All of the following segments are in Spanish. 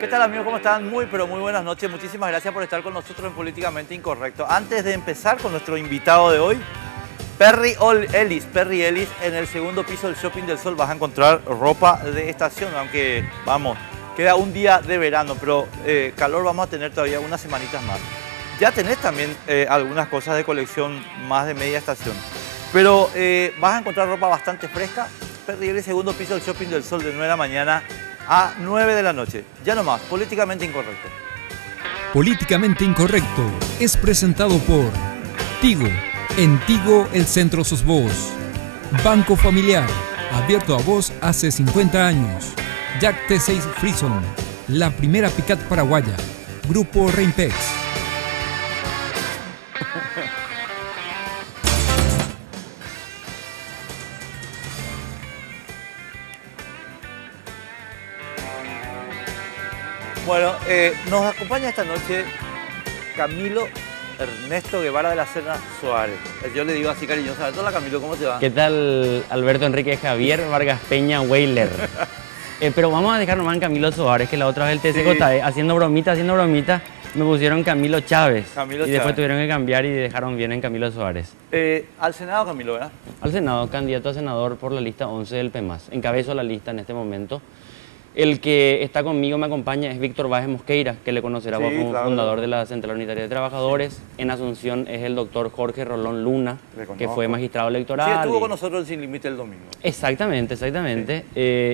¿Qué tal amigos? ¿Cómo están? Muy pero muy buenas noches. Muchísimas gracias por estar con nosotros en Políticamente Incorrecto. Antes de empezar con nuestro invitado de hoy, Perry Ellis, en el segundo piso del Shopping del Sol vas a encontrar ropa de estación, aunque vamos, queda un día de verano, pero calor vamos a tener todavía unas semanitas más. Ya tenés también algunas cosas de colección más de media estación, pero vas a encontrar ropa bastante fresca. Perry Ellis, segundo piso del Shopping del Sol de 9 de la mañana a 9 de la noche. Ya nomás, Políticamente Incorrecto. Políticamente Incorrecto es presentado por Tigo. En Tigo el centro sos vos. Banco Familiar, abierto a vos hace 50 años. Jack T6 Frison, la primera pick-up paraguaya. Grupo Reimpex. Bueno, nos acompaña esta noche Camilo Ernesto Guevara de la Serna Suárez. Yo le digo así cariñosamente. Hola Camilo, ¿cómo te va? ¿Qué tal Alberto Enrique Javier Vargas Peña Weiler? Pero vamos a dejar nomás en Camilo Suárez, que la otra vez el TCJ, haciendo bromita, me pusieron Camilo Chávez. Y después tuvieron que cambiar y dejaron bien en Camilo Suárez. Al Senado, Camilo, ¿verdad? Al Senado, candidato a senador por la lista 11 del PEMAS. Encabezo la lista en este momento. El que está conmigo, me acompaña, es Víctor Vázquez Mosqueira, que le conocerá como fundador de la Central Unitaria de Trabajadores. Sí. En Asunción es el doctor Jorge Rolón Luna, que fue magistrado electoral. Sí, estuvo con nosotros en Sin Límite el domingo. Exactamente. Sí.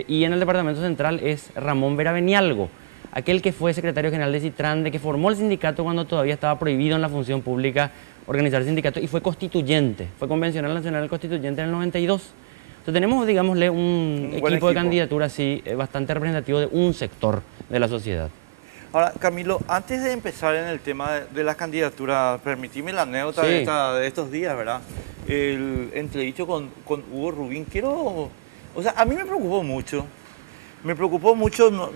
Y en el Departamento Central es Ramón Vera Benialgo, aquel que fue secretario general de Citrande, que formó el sindicato cuando todavía estaba prohibido en la función pública organizar sindicatos, y fue constituyente, fue convencional nacional constituyente en el 92. Entonces tenemos, digámosle, un equipo de candidatura así, bastante representativo de un sector de la sociedad. Ahora, Camilo, antes de empezar en el tema de las candidaturas, permitime la anécdota de estos días, ¿verdad? El entredicho con Hugo Rubín. O sea, a mí me preocupó mucho. Me preocupó mucho no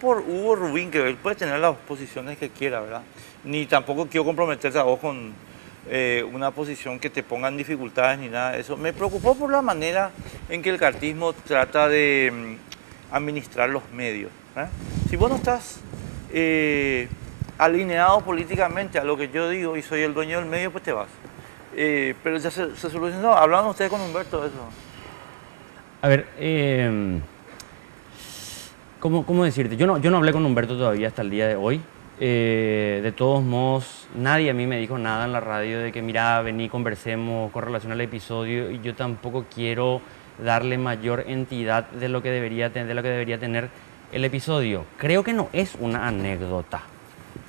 por Hugo Rubín, que él puede tener las posiciones que quiera, ¿verdad? Ni tampoco quiero comprometerse a vos con una posición que te ponga en dificultades ni nada de eso. Me preocupó por la manera en que el cartismo trata de administrar los medios. Si vos no estás alineado políticamente a lo que yo digo y soy el dueño del medio, pues te vas. Pero ya se solucionó. Hablaban ustedes con Humberto de eso. A ver, ¿cómo decirte? Yo no hablé con Humberto todavía hasta el día de hoy. De todos modos, nadie a mí me dijo nada en la radio de que mira, vení, conversemos con relación al episodio, y yo tampoco quiero darle mayor entidad de lo que debería tener el episodio. Creo que no es una anécdota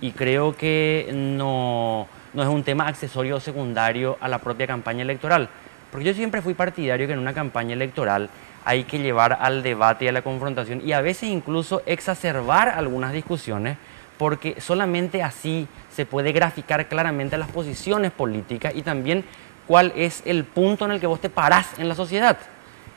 y creo que no es un tema accesorio o secundario a la propia campaña electoral, porque yo siempre fui partidario que en una campaña electoral hay que llevar al debate y a la confrontación, y a veces incluso exacerbar algunas discusiones, porque solamente así se puede graficar claramente las posiciones políticas y también cuál es el punto en el que vos te parás en la sociedad.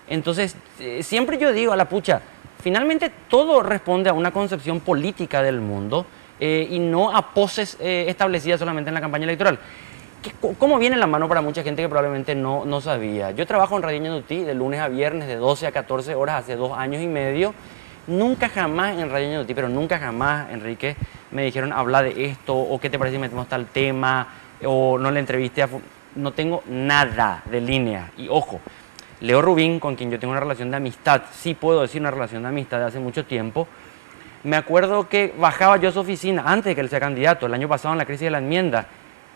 Entonces, siempre yo digo a la pucha, finalmente todo responde a una concepción política del mundo y no a poses establecidas solamente en la campaña electoral. ¿Cómo viene la mano para mucha gente que probablemente no sabía? Yo trabajo en Radio Ñandutí de lunes a viernes de 12 a 14 horas hace 2 años y medio. Nunca jamás en Radio Ñandutí, pero nunca jamás, Enrique, me dijeron habla de esto, o qué te parece si metemos tal tema, o no le entrevisté a... No tengo nada de línea. Y ojo, Leo Rubín, con quien yo tengo una relación de amistad, sí puedo decir una relación de amistad de hace mucho tiempo, me acuerdo que bajaba yo a su oficina antes de que él sea candidato, el año pasado en la crisis de la enmienda,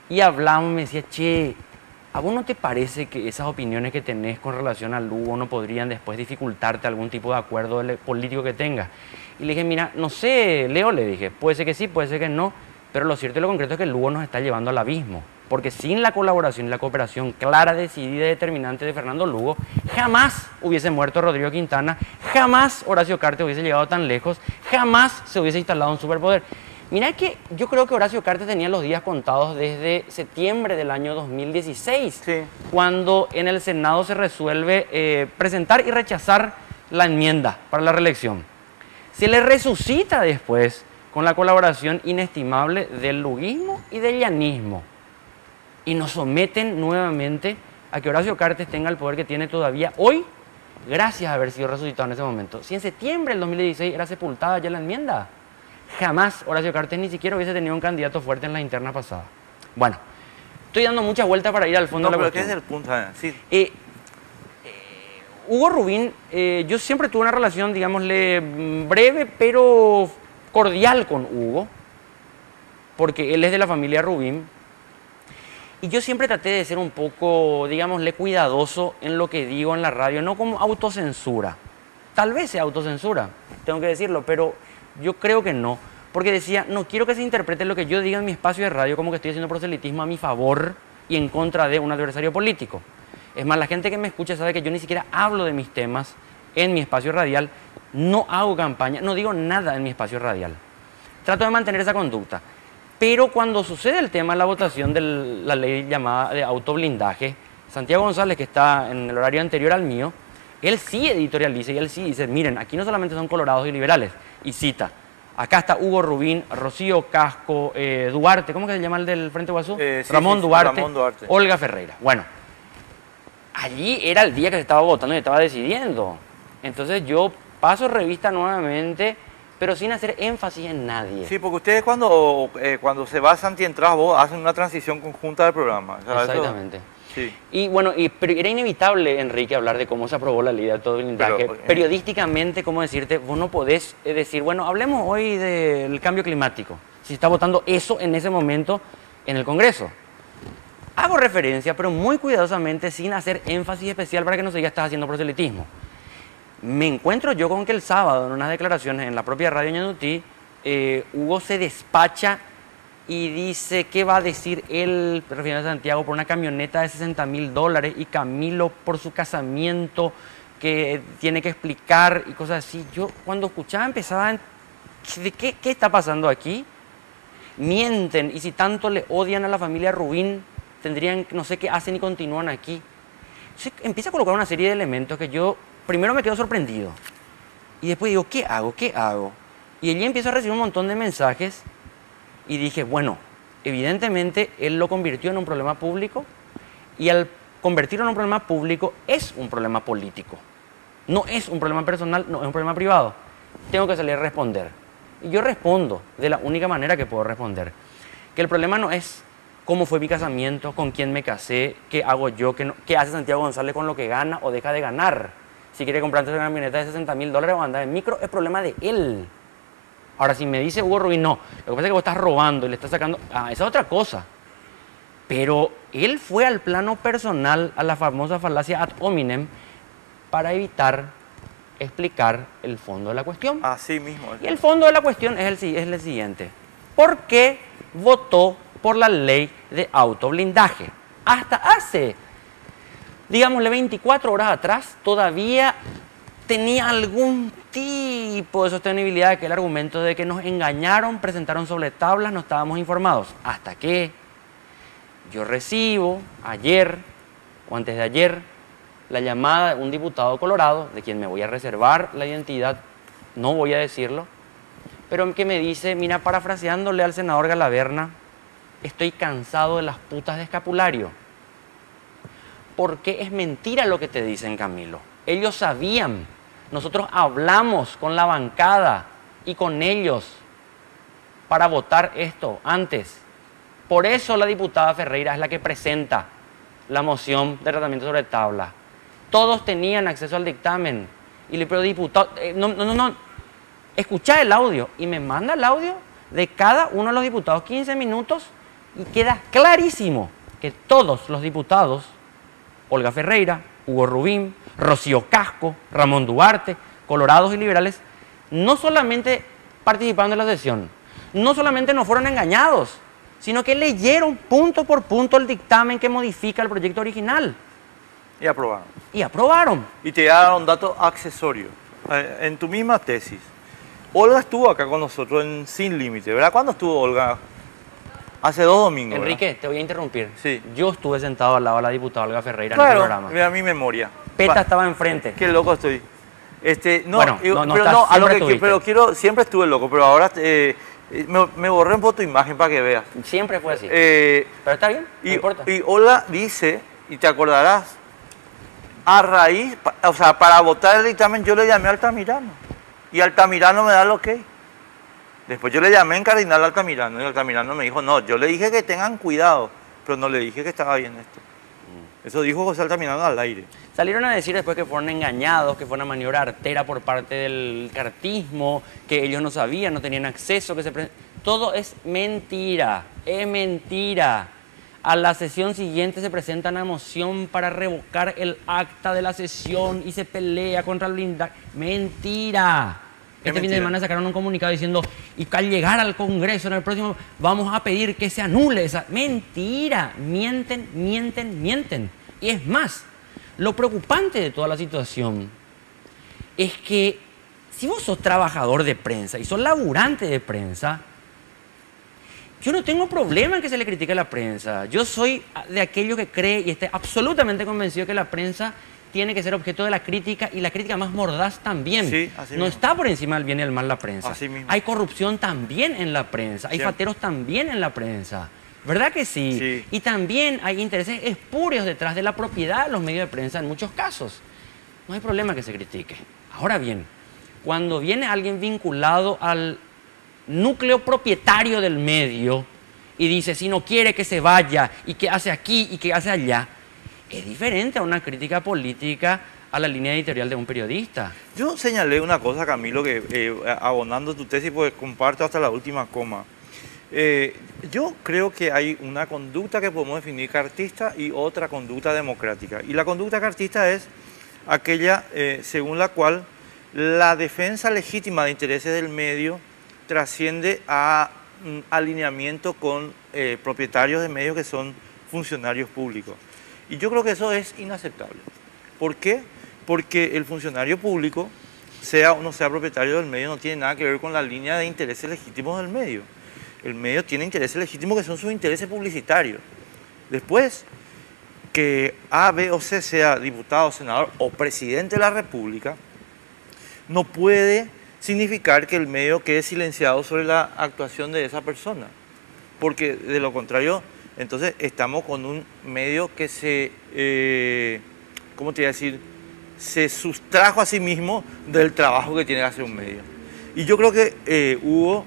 y hablábamos, me decía, che, ¿a vos no te parece que esas opiniones que tenés con relación a Lugo no podrían después dificultarte algún tipo de acuerdo político que tengas? Y le dije, mira, no sé, Leo, le dije, puede ser que sí, puede ser que no, pero lo cierto y lo concreto es que Lugo nos está llevando al abismo, porque sin la colaboración y la cooperación clara, decidida y determinante de Fernando Lugo, jamás hubiese muerto Rodrigo Quintana, jamás Horacio Cartes hubiese llegado tan lejos, jamás se hubiese instalado un superpoder. Mira que yo creo que Horacio Cartes tenía los días contados desde septiembre del año 2016, cuando en el Senado se resuelve presentar y rechazar la enmienda para la reelección. Se le resucita después con la colaboración inestimable del luguismo y del llanismo. Y nos someten nuevamente a que Horacio Cartes tenga el poder que tiene todavía hoy gracias a haber sido resucitado en ese momento. Si en septiembre del 2016 era sepultada ya la enmienda, jamás Horacio Cartes ni siquiera hubiese tenido un candidato fuerte en la interna pasada. Bueno, estoy dando muchas vueltas para ir al fondo de la cuestión. ¿Qué es el punto? Sí. Hugo Rubín, yo siempre tuve una relación, digámosle, breve pero cordial con Hugo, porque él es de la familia Rubín, y yo siempre traté de ser un poco, digámosle, cuidadoso en lo que digo en la radio, no como autocensura. Tal vez sea autocensura, tengo que decirlo, pero yo creo que no, porque decía, no quiero que se interprete lo que yo diga en mi espacio de radio como que estoy haciendo proselitismo a mi favor y en contra de un adversario político. Es más, la gente que me escucha sabe que yo ni siquiera hablo de mis temas en mi espacio radial, no hago campaña, no digo nada en mi espacio radial. Trato de mantener esa conducta. Pero cuando sucede el tema de la votación de la ley llamada de autoblindaje, Santiago González, que está en el horario anterior al mío, él sí editorializa y él sí dice, miren, aquí no solamente son colorados y liberales, y cita, acá está Hugo Rubín, Rocío Casco, Duarte, ¿cómo que se llama el del Frente Guazú? Ramón Duarte, Olga Ferreira. Bueno, allí era el día que se estaba votando y se estaba decidiendo. Entonces yo paso revista nuevamente, pero sin hacer énfasis en nadie. Sí, porque ustedes cuando se va a Santi Entrada, vos hacen una transición conjunta del programa. O sea, exactamente. Eso, sí. Y bueno, pero era inevitable, Enrique, hablar de cómo se aprobó la ley de autoblindaje. Periodísticamente, ¿cómo decirte? Vos no podés decir, bueno, hablemos hoy del cambio climático. Si se está votando eso en ese momento en el Congreso. Hago referencia, pero muy cuidadosamente, sin hacer énfasis especial para que no se diga estás haciendo proselitismo. Me encuentro yo con que el sábado, en unas declaraciones en la propia radio Ñandutí, Hugo se despacha y dice qué va a decir él, refiriéndose a Santiago, por una camioneta de $60.000 y Camilo por su casamiento que tiene que explicar y cosas así. Yo cuando escuchaba empezaba ¿qué está pasando aquí? Mienten, y si tanto le odian a la familia Rubín, tendrían, no sé qué hacen y continúan aquí. Entonces, empieza a colocar una serie de elementos que yo primero me quedo sorprendido y después digo, ¿qué hago? ¿Qué hago? Y allí empiezo a recibir un montón de mensajes y dije, bueno, evidentemente él lo convirtió en un problema público y al convertirlo en un problema público es un problema político. No es un problema personal, no es un problema privado. Tengo que salir a responder. Y yo respondo de la única manera que puedo responder. Que el problema no es cómo fue mi casamiento, con quién me casé, qué hago yo, qué hace Santiago González con lo que gana o deja de ganar. Si quiere comprarse una camioneta de $60.000 o andar en micro, es problema de él. Ahora, si me dice Hugo Rubín, no, lo que pasa es que vos estás robando y le estás sacando... esa es otra cosa. Pero él fue al plano personal, a la famosa falacia ad hominem, para evitar explicar el fondo de la cuestión. Así mismo. Y el fondo de la cuestión es el siguiente. ¿Por qué votó por la ley de autoblindaje? Hasta hace, digámosle, 24 horas atrás, todavía tenía algún tipo de sostenibilidad de aquel argumento de que nos engañaron, presentaron sobre tablas, no estábamos informados. Hasta que yo recibo ayer o antes de ayer la llamada de un diputado colorado, de quien me voy a reservar la identidad, no voy a decirlo, pero que me dice, mira, parafraseándole al senador Galaverna, estoy cansado de las putas de escapulario. Porque es mentira lo que te dicen, Camilo. Ellos sabían. Nosotros hablamos con la bancada y con ellos para votar esto antes. Por eso la diputada Ferreira es la que presenta la moción de tratamiento sobre tabla. Todos tenían acceso al dictamen. Y le pido, diputado, no, escucha el audio. Y me manda el audio de cada uno de los diputados, 15 minutos, y queda clarísimo que todos los diputados, Olga Ferreira, Hugo Rubín, Rocío Casco, Ramón Duarte, colorados y liberales, no solamente participaron en la sesión, no solamente no fueron engañados, sino que leyeron punto por punto el dictamen que modifica el proyecto original. Y aprobaron. Y aprobaron. Y te dieron datos accesorios. En tu misma tesis, Olga estuvo acá con nosotros en Sin Límite, ¿verdad? ¿Cuándo estuvo Olga? Hace 2 domingos. Enrique, ¿verdad? te voy a interrumpir. Sí. Yo estuve sentado al lado de la diputada Olga Ferreira en el Claro, programa. mira mi memoria. Peta estaba enfrente. Qué loco estoy. No, Bueno, pero no estás, a lo siempre que estuviste. pero quiero, siempre estuve loco, pero ahora me borré un poco tu imagen para que veas. Siempre fue así. Pero está bien, no importa. Y Olga dice, y te acordarás, A raíz, o sea, para votar el dictamen yo le llamé a Altamirano. Y Altamirano me da el ok. Después yo le llamé en Cardinal a Altamirano y Altamirano me dijo, no, yo le dije que tengan cuidado, pero no le dije que estaba bien esto. Eso dijo José Altamirano al aire. Salieron a decir después que fueron engañados, que fue una maniobra artera por parte del cartismo, que ellos no sabían, no tenían acceso, todo es mentira, es mentira. A la sesión siguiente se presenta una moción para revocar el acta de la sesión y se pelea contra el blindaje. Mentira. Este fin de semana sacaron un comunicado diciendo, y al llegar al Congreso en el próximo, vamos a pedir que se anule esa. Mentira. Mienten, mienten, mienten. Y es más, lo preocupante de toda la situación es que si vos sos trabajador de prensa y sos laburante de prensa, yo no tengo problema en que se le critique a la prensa. Yo soy de aquellos que cree y esté absolutamente convencido que la prensa tiene que ser objeto de la crítica y la crítica más mordaz también. Sí, así no mismo. Está por encima del bien y el mal la prensa. Así mismo. Hay corrupción también en la prensa, hay fateros también en la prensa. ¿Verdad que sí? Sí. Y también hay intereses espurios detrás de la propiedad de los medios de prensa en muchos casos. No hay problema que se critique. Ahora bien, cuando viene alguien vinculado al núcleo propietario del medio y dice, si no quiere que se vaya, y que hace aquí y que hace allá, es diferente a una crítica política a la línea editorial de un periodista. Yo señalé una cosa, Camilo, que abonando tu tesis, pues comparto hasta la última coma. Yo creo que hay una conducta que podemos definir cartista y otra conducta democrática. Y la conducta cartista es aquella según la cual la defensa legítima de intereses del medio trasciende a alineamiento con propietarios de medios que son funcionarios públicos. Y yo creo que eso es inaceptable. ¿Por qué? Porque el funcionario público, sea o no sea propietario del medio, no tiene nada que ver con la línea de intereses legítimos del medio. El medio tiene intereses legítimos que son sus intereses publicitarios. Después, que A, B o C sea diputado, senador o presidente de la República, no puede significar que el medio quede silenciado sobre la actuación de esa persona. Porque de lo contrario, entonces estamos con un medio que ¿cómo te iba a decir? Se sustrajo a sí mismo del trabajo que tiene que hacer un medio. Y yo creo que Hugo,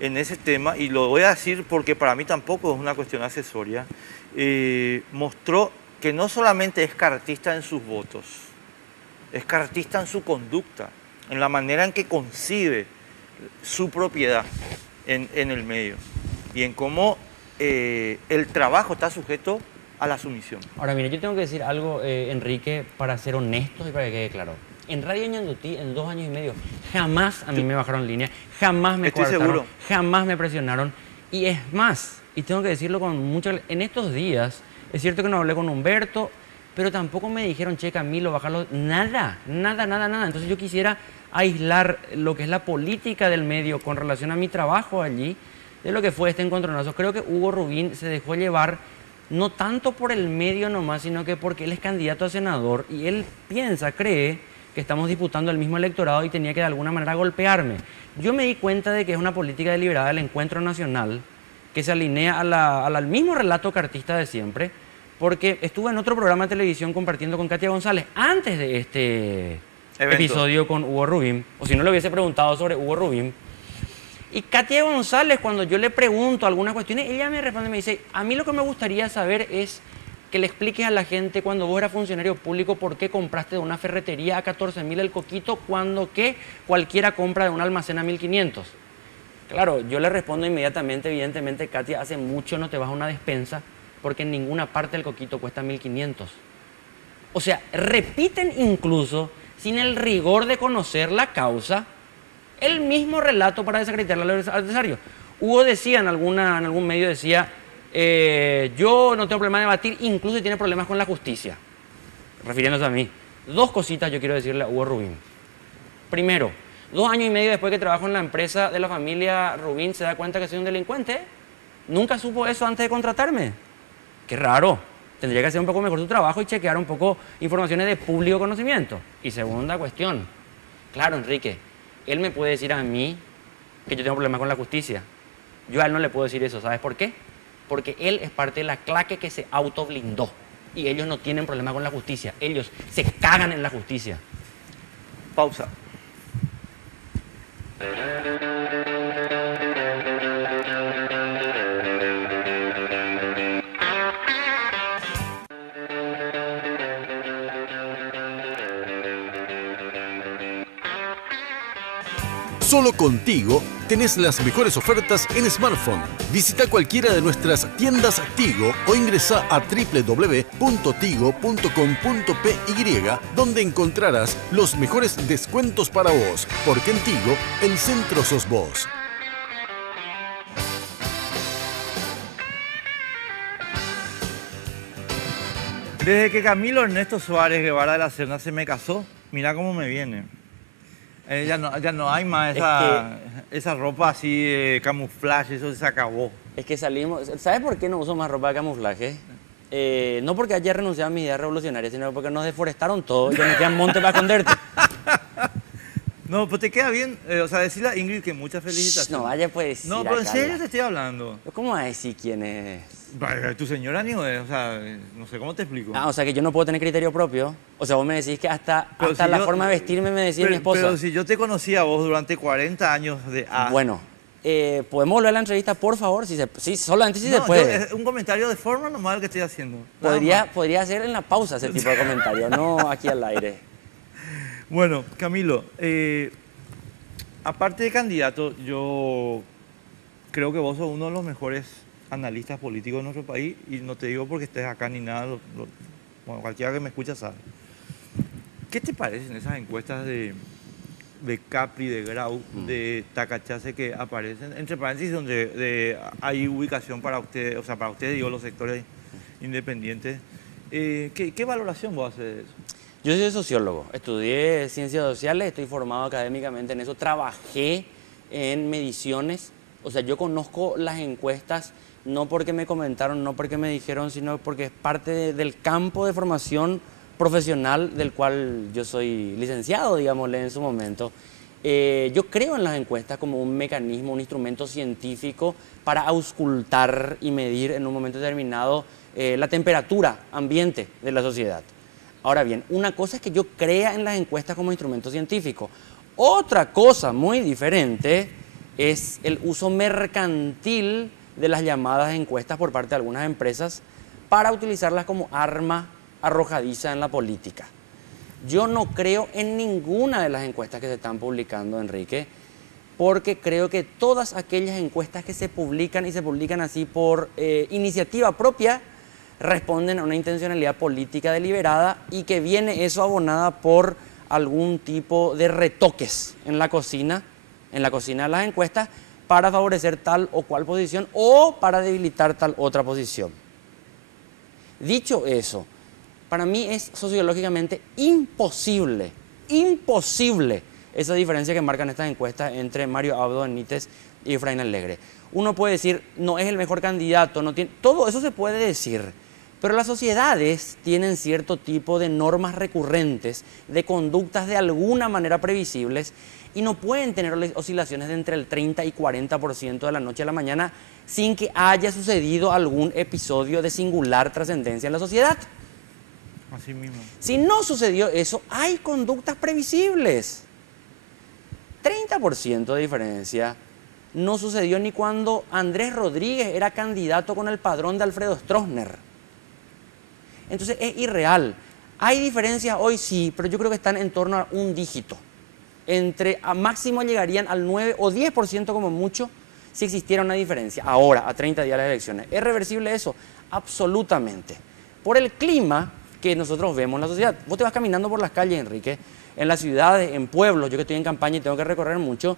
en ese tema, y lo voy a decir porque para mí tampoco es una cuestión accesoria, mostró que no solamente es cartista en sus votos, es cartista en su conducta, en la manera en que concibe su propiedad en el medio y en cómo el trabajo está sujeto a la sumisión. Ahora, mire, yo tengo que decir algo, Enrique, para ser honestos y para que quede claro. En Radio Ñandutí, en 2 años y medio, jamás a mí me bajaron línea, jamás me coartaron, jamás me presionaron. Y es más, y tengo que decirlo con mucha... En estos días, es cierto que no hablé con Humberto, pero tampoco me dijeron, che, Camilo, bajarlo. Nada, nada, nada, nada. Entonces yo quisiera aislar lo que es la política del medio con relación a mi trabajo allí, de lo que fue este encontronazo. Creo que Hugo Rubín se dejó llevar no tanto por el medio nomás, sino que porque él es candidato a senador y él cree que estamos disputando el mismo electorado y tenía que de alguna manera golpearme. Yo me di cuenta de que es una política deliberada del Encuentro Nacional que se alinea al mismo relato cartista de siempre, porque estuve en otro programa de televisión compartiendo con Katia González antes de este episodio con Hugo Rubín, o si no le hubiese preguntado sobre Hugo Rubín. Y Katia González, cuando yo le pregunto algunas cuestiones, ella me responde y me dice, a mí lo que me gustaría saber es que le expliques a la gente cuando vos eras funcionario público por qué compraste de una ferretería a 14.000 el coquito cuando que cualquiera compra de un almacén a 1.500. Claro, yo le respondo inmediatamente, evidentemente, Katia, hace mucho no te vas a una despensa porque en ninguna parte el coquito cuesta 1.500. O sea, repiten incluso, sin el rigor de conocer la causa, el mismo relato para desacreditar al adversario. Hugo decía en algún medio, decía, yo no tengo problema de debatir, incluso si tiene problemas con la justicia, refiriéndose a mí. 2 cositas yo quiero decirle a Hugo Rubín. Primero, 2 años y medio después que trabajo en la empresa de la familia Rubín, se da cuenta que soy un delincuente. Nunca supo eso antes de contratarme. Qué raro. Tendría que hacer un poco mejor su trabajo y chequear un poco informaciones de público conocimiento. Y segunda cuestión. Claro, Enrique, él me puede decir a mí que yo tengo problemas con la justicia. Yo a él no le puedo decir eso. ¿Sabes por qué? Porque él es parte de la claque que se autoblindó. y ellos no tienen problema con la justicia. Ellos se cagan en la justicia. Pausa. Solo contigo tenés las mejores ofertas en smartphone. Visita cualquiera de nuestras tiendas Tigo o ingresa a www.tigo.com.py, donde encontrarás los mejores descuentos para vos, porque en Tigo el centro sos vos. Desde que Camilo Ernesto Suárez Guevara de la Serna se me casó, mira cómo me viene. Ya no hay más esa ropa así de camuflaje, eso se acabó. Es que salimos... ¿Sabes por qué no uso más ropa de camuflaje? No porque haya renunciado a mi idea revolucionaria, sino porque nos deforestaron todo y ya no quedan montes para esconderte. No, pues te queda bien, o sea, decirle a Ingrid que muchas felicitaciones. No, vaya pues. No, pero en serio te estoy hablando. ¿Cómo vas a decir quién es? Tu señora ni, o sea, no sé, ¿cómo te explico? Ah, o sea que yo no puedo tener criterio propio. O sea, vos me decís que hasta si la forma de vestirme me decía mi esposa. Pero si yo te conocí a vos durante 40 años de... Bueno, ¿podemos volver a la entrevista, por favor? Sí, solamente si se puede. Es un comentario de forma normal que estoy haciendo. Podría hacer en la pausa ese tipo de comentario, no aquí al aire. Bueno, Camilo, aparte de candidato, yo creo que vos sos uno de los mejores analistas políticos de nuestro país, y no te digo porque estés acá ni nada, bueno, cualquiera que me escucha sabe. ¿Qué te parecen esas encuestas de Capri, de Grau, de Takachace que aparecen, entre paréntesis, donde hay ubicación para ustedes, o sea, para ustedes, digo, los sectores independientes? ¿Qué valoración vos haces de eso? Yo soy sociólogo, estudié ciencias sociales, estoy formado académicamente en eso, trabajé en mediciones, o sea, yo conozco las encuestas no porque me comentaron, no porque me dijeron, sino porque es parte del campo de formación profesional del cual yo soy licenciado, digámosle, en su momento. Yo creo en las encuestas como un mecanismo, un instrumento científico para auscultar y medir en un momento determinado la temperatura ambiente de la sociedad. Ahora bien, una cosa es que yo crea en las encuestas como instrumento científico. Otra cosa muy diferente es el uso mercantil de las llamadas encuestas por parte de algunas empresas para utilizarlas como arma arrojadiza en la política. Yo no creo en ninguna de las encuestas que se están publicando, Enrique, porque creo que todas aquellas encuestas que se publican y se publican así por iniciativa propia responden a una intencionalidad política deliberada y que viene eso abonada por algún tipo de retoques en la cocina de las encuestas para favorecer tal o cual posición o para debilitar tal otra posición. Dicho eso, para mí es sociológicamente imposible esa diferencia que marcan estas encuestas entre Mario Abdo Benítez y Efraín Alegre. Uno puede decir, no es el mejor candidato, no tiene, todo eso se puede decir, pero las sociedades tienen cierto tipo de normas recurrentes, de conductas de alguna manera previsibles, y no pueden tener oscilaciones de entre el 30 y 40% de la noche a la mañana sin que haya sucedido algún episodio de singular trascendencia en la sociedad. Así mismo. Si no sucedió eso, hay conductas previsibles. 30% de diferencia no sucedió ni cuando Andrés Rodríguez era candidato con el padrón de Alfredo Stroessner. Entonces es irreal. Hay diferencias hoy sí, pero yo creo que están en torno a un dígito. A máximo llegarían al 9 o 10% como mucho si existiera una diferencia. Ahora, a 30 días de las elecciones. ¿Es reversible eso? Absolutamente. Por el clima que nosotros vemos en la sociedad. Vos te vas caminando por las calles, Enrique, en las ciudades, en pueblos, yo que estoy en campaña y tengo que recorrer mucho,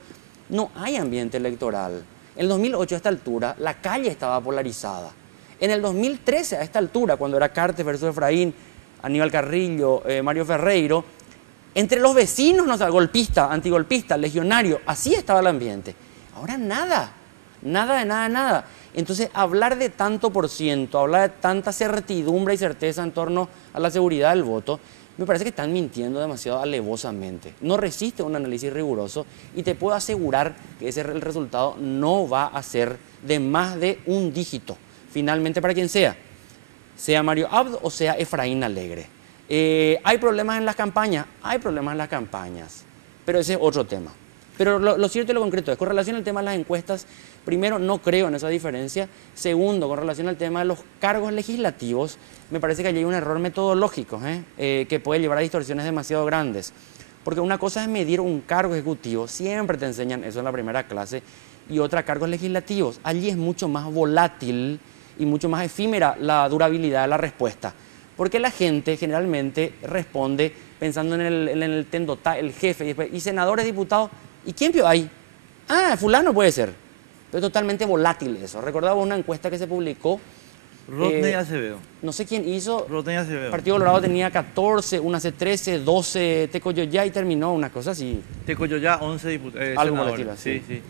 no hay ambiente electoral. En el 2008 a esta altura la calle estaba polarizada. En el 2013 a esta altura, cuando era Cartes versus Efraín, Aníbal Carrillo, Mario Ferreiro, entre los vecinos, no sé, golpistas, antigolpistas, legionarios, así estaba el ambiente. Ahora nada. Entonces, hablar de tanto por ciento, hablar de tanta certidumbre y certeza en torno a la seguridad del voto, me parece que están mintiendo demasiado alevosamente. No resiste un análisis riguroso y te puedo asegurar que el resultado no va a ser de más de un dígito, finalmente para quien sea. sea Mario Abdo o sea Efraín Alegre. ¿Hay problemas en las campañas? Hay problemas en las campañas, pero ese es otro tema. Pero lo cierto y lo concreto es, con relación al tema de las encuestas, primero, no creo en esa diferencia. Segundo, con relación al tema de los cargos legislativos, me parece que allí hay un error metodológico que puede llevar a distorsiones demasiado grandes. Porque una cosa es medir un cargo ejecutivo, siempre te enseñan eso en la primera clase, y otra, cargos legislativos. Allí es mucho más volátil y mucho más efímera la durabilidad de la respuesta. Porque la gente generalmente responde pensando en el tendotá, el jefe, y senadores, diputados. ¿Y quién vio ahí? Ah, fulano puede ser. Pero es totalmente volátil eso. Recordaba una encuesta que se publicó. Rodney Acevedo. No sé quién hizo. Rodney Acevedo. El Partido Colorado tenía 14, una C13, 12, Tecoyoyá y terminó una cosa así. Tecoyoyá, 11 diputados. Algo por el estilo, sí, sí.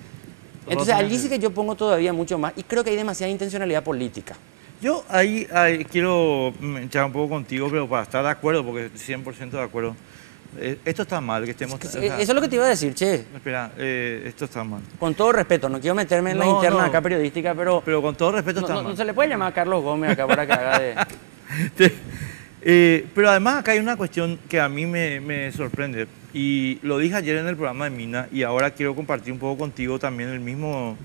Entonces allí sí que yo pongo todavía mucho más y creo que hay demasiada intencionalidad política. Yo ahí quiero echar un poco contigo, pero para estar de acuerdo, porque 100% de acuerdo. Esto está mal, que estemos... Eso es lo que te iba a decir, che. Espera, esto está mal. Con todo respeto, no quiero meterme en la interna acá periodística, pero... Pero con todo respeto está mal. No se le puede llamar a Carlos Gómez acá para que haga de... pero además acá hay una cuestión que a mí me sorprende. Y lo dije ayer en el programa de Mina y ahora quiero compartir un poco contigo también el mismo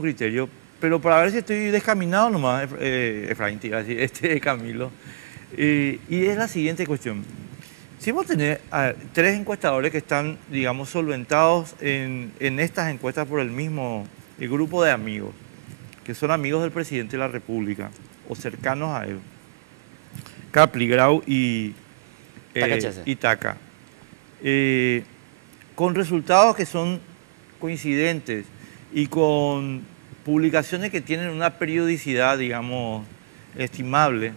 criterio. Pero para ver si estoy descaminado nomás, Efraín, te iba a decir, Camilo. Y es la siguiente cuestión. Si vos tenés tres encuestadores que están, digamos, solventados en estas encuestas por el grupo de amigos, que son amigos del presidente de la República o cercanos a él, Capli, Grau y Taca, con resultados que son coincidentes y con publicaciones que tienen una periodicidad, digamos, estimable,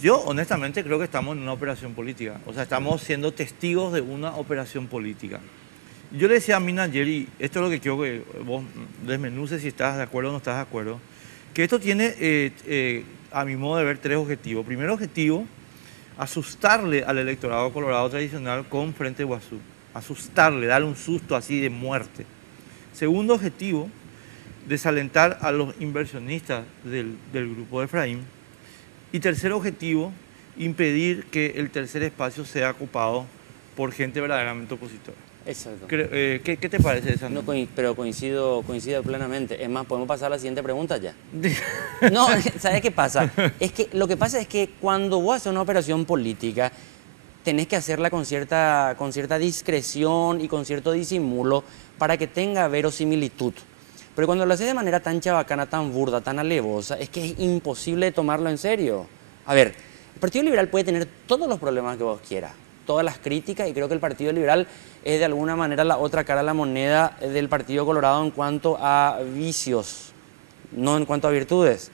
yo honestamente creo que estamos en una operación política. O sea, estamos siendo testigos de una operación política. Yo le decía a Mina ayer, y esto es lo que quiero que vos desmenuces si estás de acuerdo o no estás de acuerdo, que esto tiene, a mi modo de ver, tres objetivos. Primer objetivo, asustarle al electorado colorado tradicional con Frente Guazú. Asustarle, darle un susto así de muerte. Segundo objetivo, desalentar a los inversionistas del grupo de Efraín. Y tercer objetivo, impedir que el tercer espacio sea ocupado por gente verdaderamente opositora. Exacto. ¿Qué te parece esa? No, pero coincido plenamente. Es más, podemos pasar a la siguiente pregunta ya. No, ¿sabes qué pasa? Es que lo que pasa es que cuando vos haces una operación política, tenés que hacerla con cierta discreción y con cierto disimulo para que tenga verosimilitud. Pero cuando lo haces de manera tan chabacana, tan burda, tan alevosa, es que es imposible tomarlo en serio. A ver, el Partido Liberal puede tener todos los problemas que vos quieras, todas las críticas, y creo que el Partido Liberal es de alguna manera la otra cara de la moneda del Partido Colorado en cuanto a vicios, no en cuanto a virtudes.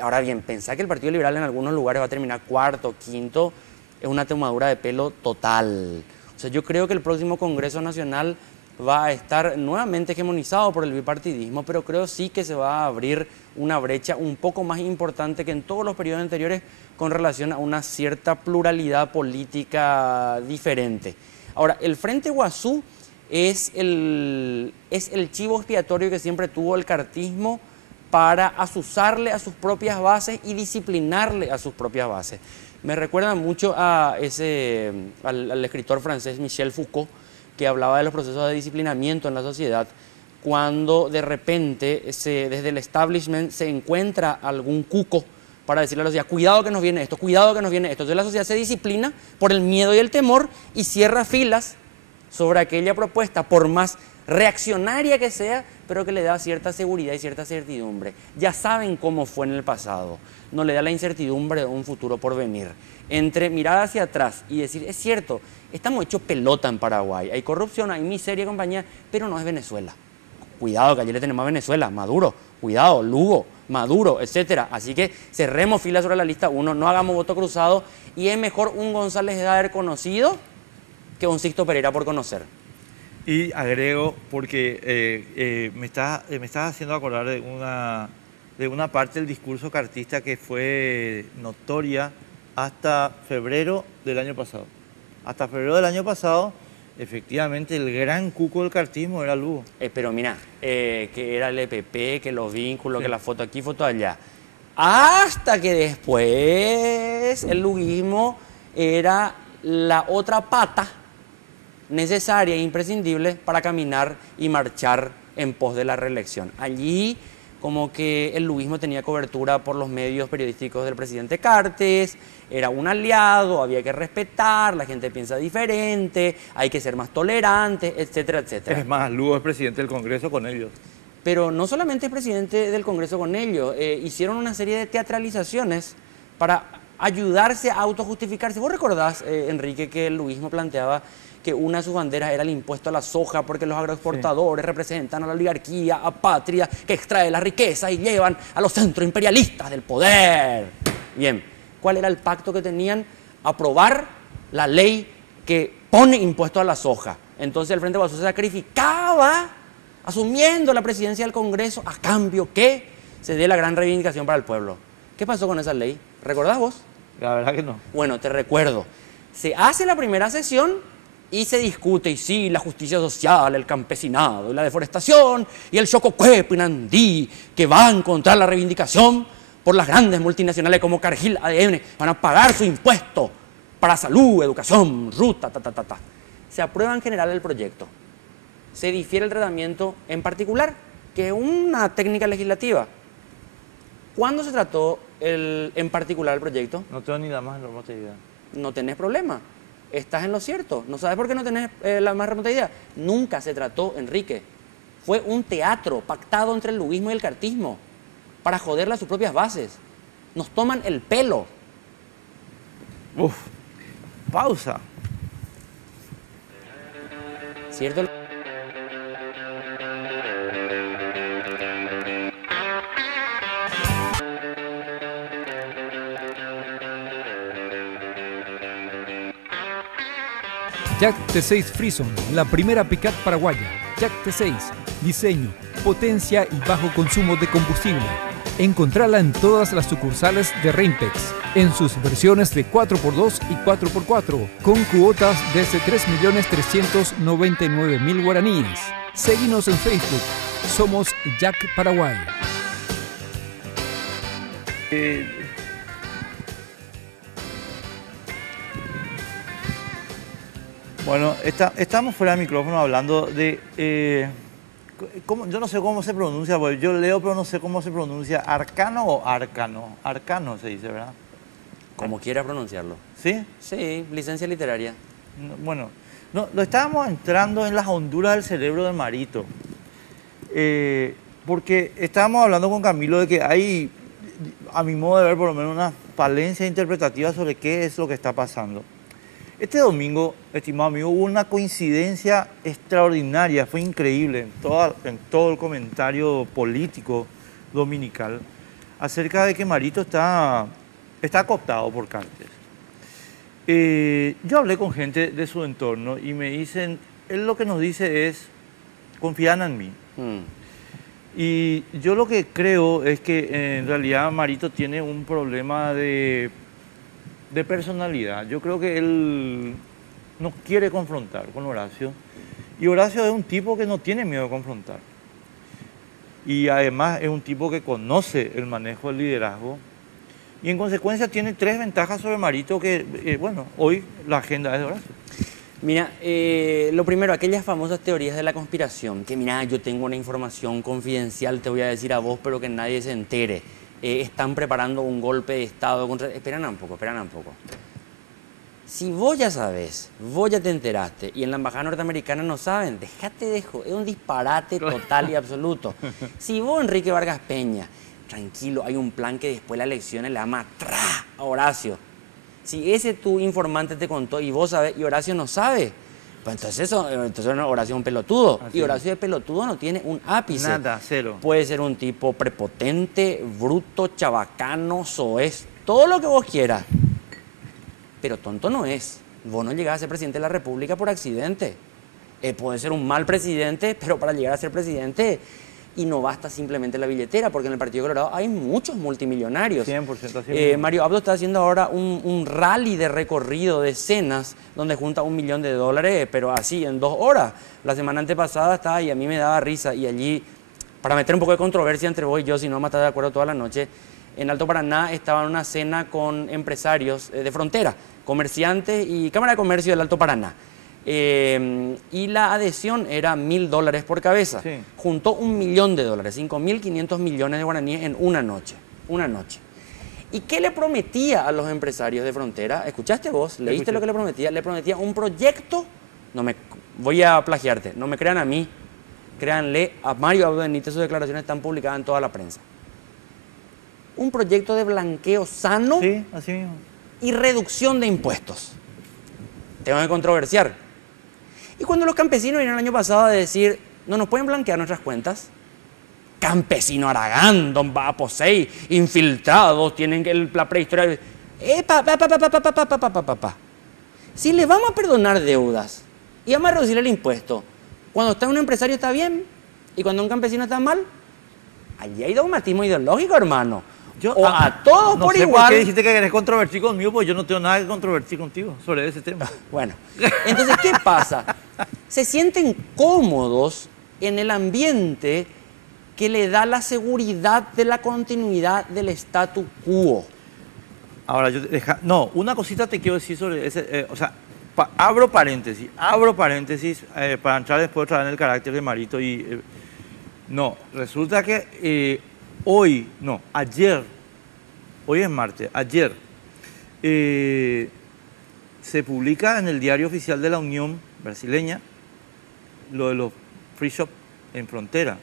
Ahora bien, pensar que el Partido Liberal en algunos lugares va a terminar cuarto, quinto, es una tomadura de pelo total. O sea, yo creo que el próximo Congreso Nacional va a estar nuevamente hegemonizado por el bipartidismo, pero creo sí que se va a abrir una brecha un poco más importante que en todos los periodos anteriores con relación a una cierta pluralidad política diferente. Ahora, el Frente Guazú es el chivo expiatorio que siempre tuvo el cartismo para azuzarle a sus propias bases y disciplinarle a sus propias bases. Me recuerda mucho al escritor francés Michel Foucault, que hablaba de los procesos de disciplinamiento en la sociedad, cuando de repente desde el establishment se encuentra algún cuco para decirle a la sociedad, cuidado que nos viene esto, cuidado que nos viene esto. Entonces la sociedad se disciplina por el miedo y el temor y cierra filas sobre aquella propuesta, por más reaccionaria que sea, pero que le da cierta seguridad y cierta certidumbre. Ya saben cómo fue en el pasado, no le da la incertidumbre de un futuro por venir. Entre mirar hacia atrás y decir, es cierto, estamos hechos pelota en Paraguay, hay corrupción, hay miseria y compañía, pero no es Venezuela. Cuidado, que allí le tenemos a Venezuela, Maduro, cuidado, Lugo, Maduro, etcétera. Así que cerremos filas sobre la lista 1, no hagamos voto cruzado y es mejor un González Daer conocido que un Sixto Pereira por conocer. Y agrego, porque me estás haciendo acordar de una parte del discurso cartista que fue notoria hasta febrero del año pasado. Hasta febrero del año pasado, efectivamente, el gran cuco del cartismo era Lugo. Pero mira, que era el EPP, que los vínculos, sí, que la foto aquí, foto allá. Hasta que después el luguismo era la otra pata necesaria e imprescindible para caminar y marchar en pos de la reelección. Allí como que el luguismo tenía cobertura por los medios periodísticos del presidente Cartes, era un aliado, había que respetar, la gente piensa diferente, hay que ser más tolerante, etcétera, etcétera. Es más, Lugo es presidente del Congreso con ellos. Pero no solamente es presidente del Congreso con ellos, hicieron una serie de teatralizaciones para ayudarse a autojustificarse. ¿Vos recordás, Enrique, que el luguismo planteaba que una de sus banderas era el impuesto a la soja porque los agroexportadores representan a la oligarquía apátrida que extrae la riqueza y llevan a los centros imperialistas del poder? Bien, ¿cuál era el pacto que tenían? Aprobar la ley que pone impuesto a la soja. Entonces el Frente Guasú se sacrificaba asumiendo la presidencia del Congreso a cambio que se dé la gran reivindicación para el pueblo. ¿Qué pasó con esa ley? ¿Recordás vos? La verdad que no. Bueno, te recuerdo. Se hace la primera sesión y se discute, y sí, la justicia social, el campesinado, y la deforestación, y el Xococue, Pinandí, que van contra la reivindicación por las grandes multinacionales como Cargill, ADN, van a pagar su impuesto para salud, educación, ruta, Se aprueba en general el proyecto. Se difiere el tratamiento en particular, que es una técnica legislativa. ¿Cuándo se trató en particular el proyecto? No tengo ni la más remota idea. No tenés problema. Estás en lo cierto. ¿No sabes por qué no tenés la más remota idea? Nunca se trató, Enrique. Fue un teatro pactado entre el luguismo y el cartismo para joderle a sus propias bases. Nos toman el pelo. Uf, pausa. ¿Cierto? Jack T6 Frison, la primera pickup paraguaya. Jack T6, diseño, potencia y bajo consumo de combustible. Encontrala en todas las sucursales de Rainpex, en sus versiones de 4x2 y 4x4, con cuotas desde 3.399.000 guaraníes. Seguinos en Facebook, somos Jack Paraguay. Bueno, estamos fuera del micrófono hablando de... yo no sé cómo se pronuncia, porque yo leo pero no sé cómo se pronuncia. ¿Arcano o Arcano? Arcano se dice, ¿verdad? Como quiera pronunciarlo. ¿Sí? Sí, licencia literaria. Bueno, no, lo estábamos entrando en las honduras del cerebro de Marito. Porque estábamos hablando con Camilo de que hay, a mi modo de ver, por lo menos una falencia interpretativa sobre qué es lo que está pasando. Este domingo, estimado amigo, hubo una coincidencia extraordinaria, fue increíble en todo el comentario político dominical acerca de que Marito está cooptado por Cartes. Yo hablé con gente de su entorno y me dicen, él lo que nos dice es, confían en mí. Y yo lo que creo es que en realidad Marito tiene un problema de personalidad. Yo creo que él no quiere confrontar con Horacio. Y Horacio es un tipo que no tiene miedo de confrontar. Y además es un tipo que conoce el manejo del liderazgo. Y en consecuencia tiene 3 ventajas sobre Marito que, bueno, hoy la agenda es de Horacio. Mira, lo primero, aquellas famosas teorías de la conspiración, que mira, yo tengo una información confidencial, te voy a decir a vos, pero que nadie se entere. Están preparando un golpe de Estado contra... Esperan un poco. Si vos ya sabés, vos ya te enteraste, y en la embajada norteamericana no saben, déjate de joder, es un disparate total y absoluto. Si vos, Enrique Vargas Peña, tranquilo, hay un plan que después de las elecciones le va a matar a Horacio. Si ese tu informante te contó y vos sabés, y Horacio no sabe, pues entonces Horacio es un pelotudo. Así y Horacio de pelotudo no tiene un ápice. Nada, cero. Puede ser un tipo prepotente, bruto, chabacano, soez, todo lo que vos quieras. Pero tonto no es. Vos no llegás a ser presidente de la República por accidente. Puede ser un mal presidente, pero para llegar a ser presidente... Y no basta simplemente la billetera, porque en el Partido Colorado hay muchos multimillonarios. 100% así. Mario Abdo está haciendo ahora un rally de recorrido de cenas donde junta $1 millón, pero así, en 2 horas. La semana antepasada estaba y a mí me daba risa. Y allí, para meter un poco de controversia entre vos y yo, si no vamos a estar de acuerdo toda la noche, en Alto Paraná estaba en una cena con empresarios de frontera, comerciantes y Cámara de Comercio del Alto Paraná. Y la adhesión era $1.000 por cabeza. Sí. Juntó $1 millón, 5.500 millones de guaraníes en una noche. Una noche. ¿Y qué le prometía a los empresarios de frontera? ¿Escuchaste vos? ¿Leíste Escuché. lo que le prometía? Le prometía un proyecto. Voy a plagiarte. No me crean a mí. Créanle a Mario Abdo Benítez, sus declaraciones están publicadas en toda la prensa. Un proyecto de blanqueo sano Sí, así mismo. y reducción de impuestos. Tengo que controversiar. Y cuando los campesinos vinieron el año pasado a decir, no nos pueden blanquear nuestras cuentas, campesino Aragán, don Baposei, infiltrados, tienen la prehistoria. Si le vamos a perdonar deudas y vamos a reducir el impuesto, cuando está un empresario está bien y cuando un campesino está mal, allí hay dogmatismo ideológico, hermano. A todos no por sé igual. ¿Por qué dijiste que querés controvertir conmigo? Pues yo no tengo nada que controvertir contigo sobre ese tema. Bueno, entonces, ¿qué pasa? Se sienten cómodos en el ambiente que le da la seguridad de la continuidad del statu quo. Ahora, no, una cosita te quiero decir sobre ese, o sea, abro paréntesis para entrar después otra vez en el carácter de Marito y... no, resulta que ayer, hoy es martes, ayer, se publica en el diario oficial de la Unión Brasileña lo de los free shop en frontera.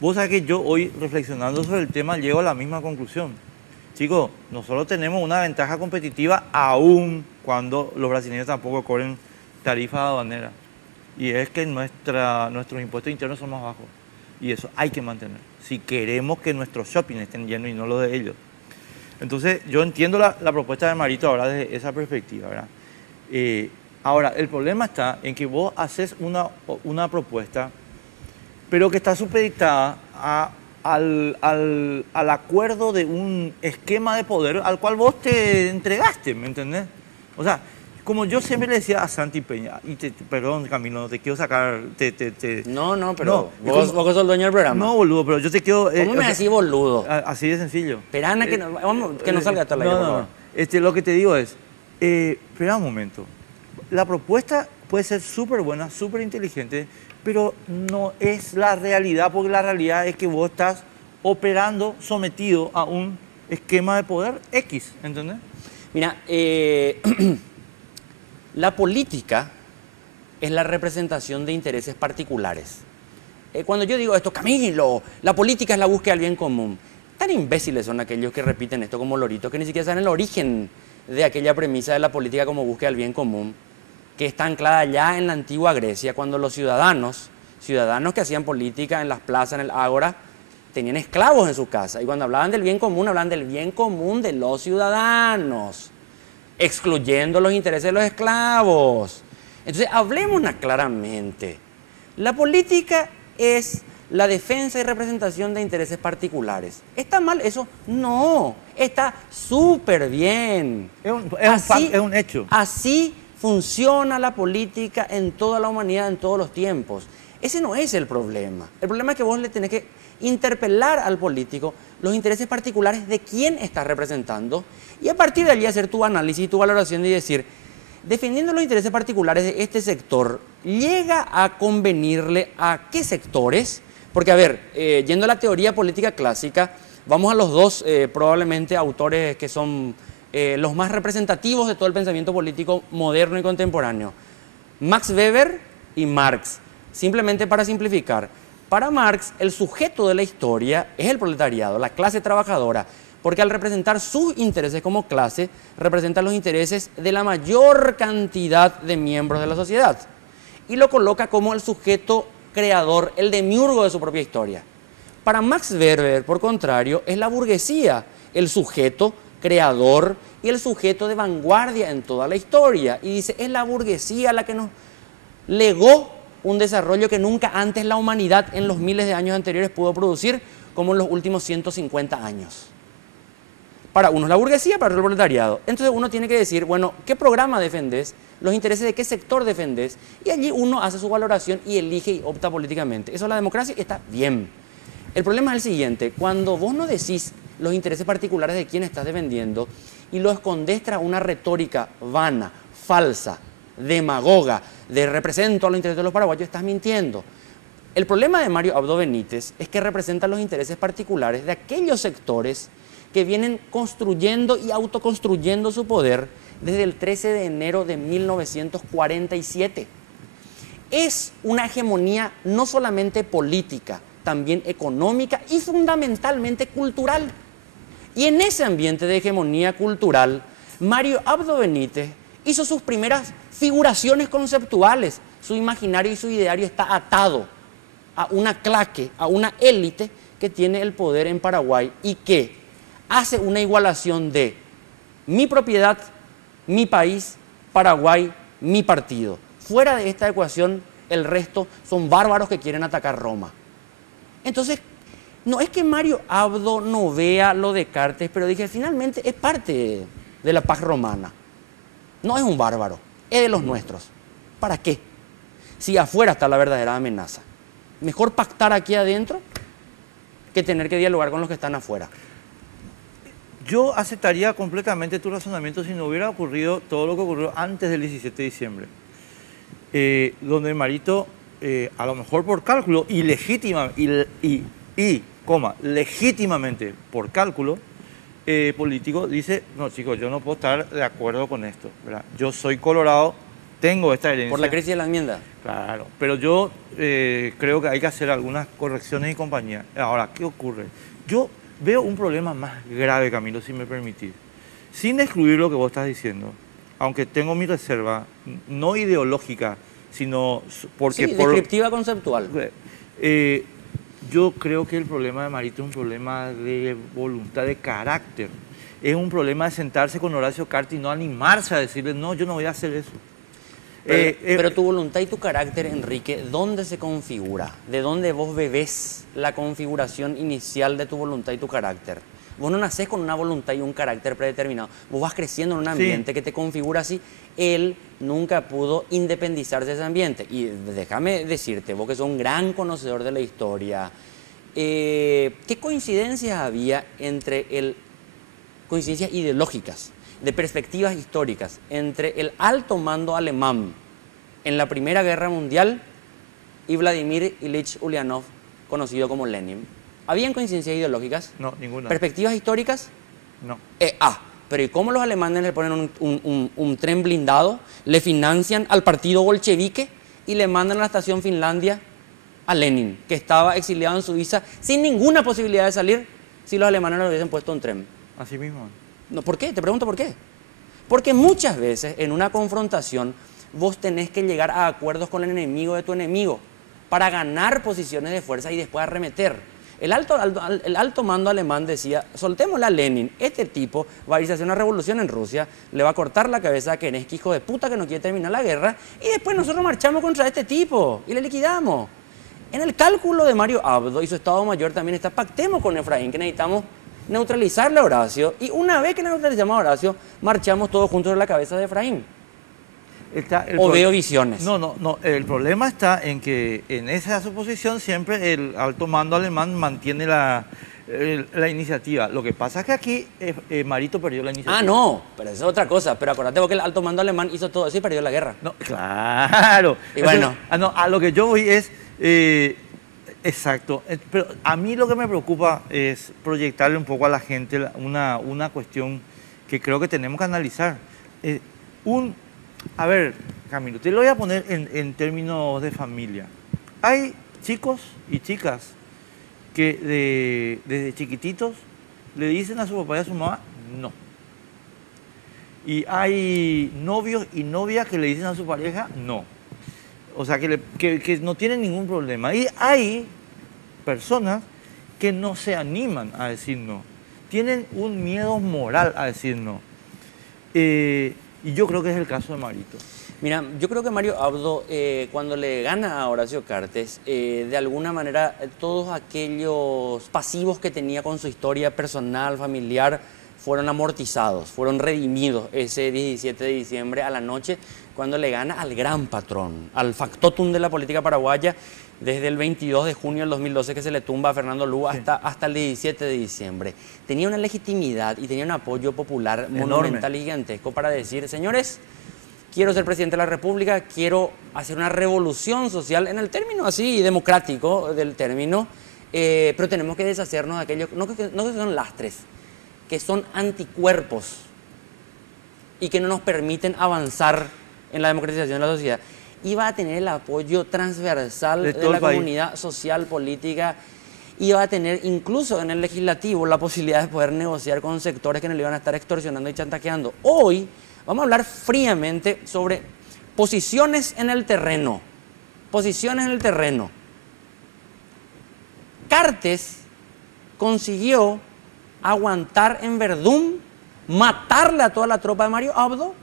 Vos sabés que yo hoy, reflexionando sobre el tema, llego a la misma conclusión. Chicos, nosotros tenemos una ventaja competitiva aún cuando los brasileños tampoco cobren tarifa aduanera. Y es que nuestros impuestos internos son más bajos. Y eso hay que mantener. Si queremos que nuestros shopping estén llenos y no los de ellos. Entonces, yo entiendo la propuesta de Marito ahora desde esa perspectiva, ¿verdad? Ahora, el problema está en que vos haces una propuesta, pero que está supeditada al acuerdo de un esquema de poder al cual vos te entregaste, ¿me entendés? O sea, como yo siempre le decía a Santi Peña, y perdón Camilo, no te quiero sacar... No, pero no, vos sos el dueño del programa. No, boludo, pero yo te quiero... ¿Cómo me decís boludo? Así de sencillo. Esperana que no salga todo el aire, por favor. Lo que te digo es, espera un momento, la propuesta puede ser súper buena, súper inteligente, pero no es la realidad, porque la realidad es que vos estás operando sometido a un esquema de poder X, ¿entendés? Mira, la política es la representación de intereses particulares. Cuando yo digo esto, Camilo, la política es la búsqueda del bien común. Tan imbéciles son aquellos que repiten esto como loritos, que ni siquiera saben el origen de aquella premisa de la política como búsqueda del bien común, que está anclada ya en la antigua Grecia, cuando los ciudadanos que hacían política en las plazas, en el ágora, tenían esclavos en su casa. Y cuando hablaban del bien común, hablaban del bien común de los ciudadanos, excluyendo los intereses de los esclavos. Entonces, hablemosla claramente. La política es la defensa y representación de intereses particulares. ¿Está mal eso? No, está súper bien. Es un hecho. Así funciona la política en toda la humanidad, en todos los tiempos. Ese no es el problema. El problema es que vos le tenés que interpelar al político los intereses particulares de quién estás representando y a partir de allí hacer tu análisis y tu valoración y decir, defendiendo los intereses particulares de este sector, ¿llega a convenirle a qué sectores? Porque, a ver, yendo a la teoría política clásica, vamos a los dos probablemente autores que son los más representativos de todo el pensamiento político moderno y contemporáneo. Max Weber y Marx. Simplemente para simplificar, para Marx el sujeto de la historia es el proletariado, la clase trabajadora, porque al representar sus intereses como clase, representa los intereses de la mayor cantidad de miembros de la sociedad y lo coloca como el sujeto creador, el demiurgo de su propia historia. Para Max Weber, por contrario, es la burguesía el sujeto creador y el sujeto de vanguardia en toda la historia. Y dice, es la burguesía la que nos legó un desarrollo que nunca antes la humanidad en los miles de años anteriores pudo producir, como en los últimos 150 años. Para uno es la burguesía, para otro el proletariado. Entonces uno tiene que decir, bueno, ¿qué programa defendés? Los intereses de qué sector defendés. Y allí uno hace su valoración y elige y opta políticamente. Eso es la democracia y está bien. El problema es el siguiente, cuando vos no decís los intereses particulares de quien estás defendiendo y lo escondes tras una retórica vana, falsa, demagoga, de represento a los intereses de los paraguayos, estás mintiendo. El problema de Mario Abdo Benítez es que representa los intereses particulares de aquellos sectores que vienen construyendo y autoconstruyendo su poder desde el 13 de enero de 1947. Es una hegemonía no solamente política, también económica y fundamentalmente cultural. Y en ese ambiente de hegemonía cultural, Mario Abdo Benítez hizo sus primeras figuraciones conceptuales. Su imaginario y su ideario está atado a una claque, a una élite que tiene el poder en Paraguay y que hace una igualación de mi propiedad, mi país, Paraguay, mi partido. Fuera de esta ecuación, el resto son bárbaros que quieren atacar Roma. Entonces, no es que Mario Abdo no vea lo de Cartes, pero dije, finalmente es parte de la paz romana. No es un bárbaro, es de los nuestros. ¿Para qué? Si afuera está la verdadera amenaza. Mejor pactar aquí adentro que tener que dialogar con los que están afuera. Yo aceptaría completamente tu razonamiento si no hubiera ocurrido todo lo que ocurrió antes del 17 de diciembre. Donde Marito, a lo mejor por cálculo y legítimamente por cálculo político, dice, no chicos, yo no puedo estar de acuerdo con esto, ¿verdad? Yo soy colorado, tengo esta herencia. ¿Por la crisis de la enmienda? Claro, pero yo creo que hay que hacer algunas correcciones y compañía. Ahora, ¿qué ocurre? Yo veo un problema más grave, Camilo, si me permitís. Sin excluir lo que vos estás diciendo, aunque tengo mi reserva, no ideológica, sino porque... Sí, descriptiva conceptual. Yo creo que el problema de Marito es un problema de voluntad, de carácter. Es un problema de sentarse con Horacio Cartes y no animarse a decirle, no, yo no voy a hacer eso. Pero tu voluntad y tu carácter, Enrique, ¿dónde se configura? ¿De dónde vos bebés la configuración inicial de tu voluntad y tu carácter? Vos no nacés con una voluntad y un carácter predeterminado. Vos vas creciendo en un ambiente que te configura así. Él nunca pudo independizarse de ese ambiente. Y déjame decirte, vos que sos un gran conocedor de la historia, ¿qué coincidencias había coincidencias ideológicas, de perspectivas históricas, entre el alto mando alemán en la Primera Guerra Mundial y Vladimir Ilich Ulyanov, conocido como Lenin? ¿Habían coincidencias ideológicas? No, ninguna. ¿Perspectivas históricas? No. Pero ¿y cómo los alemanes le ponen un tren blindado, le financian al partido bolchevique y le mandan a la estación Finlandia a Lenin, que estaba exiliado en Suiza sin ninguna posibilidad de salir si los alemanes le hubiesen puesto un tren? Así mismo. No, ¿por qué? Te pregunto por qué. Porque muchas veces en una confrontación vos tenés que llegar a acuerdos con el enemigo de tu enemigo para ganar posiciones de fuerza y después arremeter. El alto mando alemán decía, soltémosle a Lenin, este tipo va a irse a hacer una revolución en Rusia, le va a cortar la cabeza a Kerenski, hijo de puta que no quiere terminar la guerra, y después nosotros marchamos contra este tipo y le liquidamos. En el cálculo de Mario Abdo y su Estado Mayor también está, pactemos con Efraín, que necesitamos neutralizarle a Horacio, y una vez que neutralizamos a Horacio, marchamos todos juntos en la cabeza de Efraín. ¿O veo visiones? No. El problema está en que en esa suposición siempre el alto mando alemán mantiene la iniciativa. Lo que pasa es que aquí Marito perdió la iniciativa. No, pero eso es otra cosa. Pero acordate vos que el alto mando alemán hizo todo eso y perdió la guerra. No, claro. Y bueno. A lo que yo voy es... exacto. Pero a mí lo que me preocupa es proyectarle un poco a la gente una cuestión que creo que tenemos que analizar. A ver, Camilo, te lo voy a poner en términos de familia. Hay chicos y chicas que desde chiquititos le dicen a su papá y a su mamá, no. Y hay novios y novias que le dicen a su pareja, no. O sea, que no tienen ningún problema. Y hay personas que no se animan a decir no. Tienen un miedo moral a decir no. Y yo creo que es el caso de Marito. Mira, yo creo que Mario Abdo, cuando le gana a Horacio Cartes, de alguna manera todos aquellos pasivos que tenía con su historia personal, familiar, fueron amortizados, fueron redimidos ese 17 de diciembre a la noche, cuando le gana al gran patrón, al factotum de la política paraguaya, desde el 22 de junio del 2012 que se le tumba a Fernando Lugo hasta el 17 de diciembre. Tenía una legitimidad y tenía un apoyo popular monumental y gigantesco para decir, señores, quiero ser presidente de la República, quiero hacer una revolución social en el término así democrático del término, pero tenemos que deshacernos de aquellos, no que son lastres, que son anticuerpos y que no nos permiten avanzar en la democratización de la sociedad. Iba a tener el apoyo transversal de la comunidad social, política, iba a tener incluso en el legislativo la posibilidad de poder negociar con sectores que no le iban a estar extorsionando y chantajeando. Hoy vamos a hablar fríamente sobre posiciones en el terreno. Posiciones en el terreno. Cartes consiguió aguantar en Verdún, matarle a toda la tropa de Mario Abdo,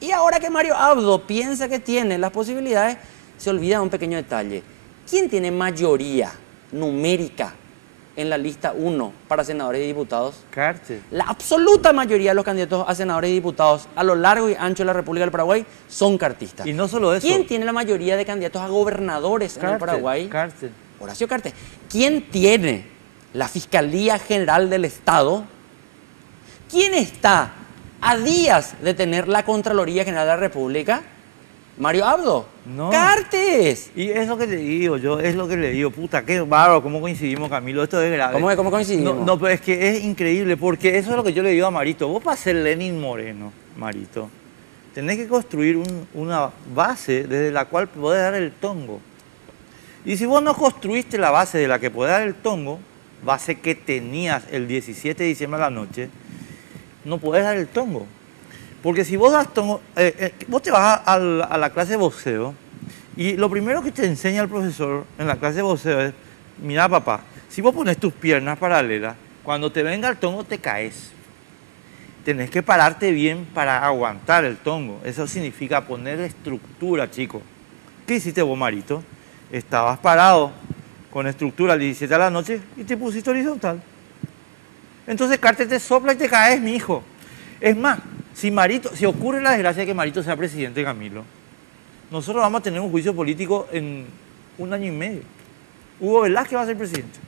y ahora que Mario Abdo piensa que tiene las posibilidades, se olvida de un pequeño detalle. ¿Quién tiene mayoría numérica en la lista 1 para senadores y diputados? Cartes. La absoluta mayoría de los candidatos a senadores y diputados a lo largo y ancho de la República del Paraguay son cartistas. Y no solo eso. ¿Quién tiene la mayoría de candidatos a gobernadores en el Paraguay? Cartes. Horacio Cartes. ¿Quién tiene la Fiscalía General del Estado? ¿Quién está a días de tener la Contraloría General de la República? Mario Abdo. No. Cartes. Y es lo que le digo, puta, qué bárbaro, cómo coincidimos, Camilo, esto es grave. ¿Cómo coincidimos? No, pero es que es increíble, porque eso es lo que yo le digo a Marito. Vos para ser Lenin Moreno, Marito, tenés que construir una base desde la cual podés dar el tongo. Y si vos no construiste la base de la que podés dar el tongo, base que tenías el 17 de diciembre a la noche, no podés dar el tongo. Porque si vos das tongo, vos te vas a la clase de boxeo y lo primero que te enseña el profesor en la clase de boxeo es, mira papá, si vos pones tus piernas paralelas, cuando te venga el tongo te caes. Tenés que pararte bien para aguantar el tongo. Eso significa poner estructura, chico. ¿Qué hiciste vos, Marito? Estabas parado con estructura al 17 de la noche y te pusiste horizontal. Entonces Cartes te sopla y te caes, mi hijo. Es más, si ocurre la desgracia de que Marito sea presidente, Camilo, nosotros vamos a tener un juicio político en 1 año y medio. Hugo Velázquez va a ser presidente.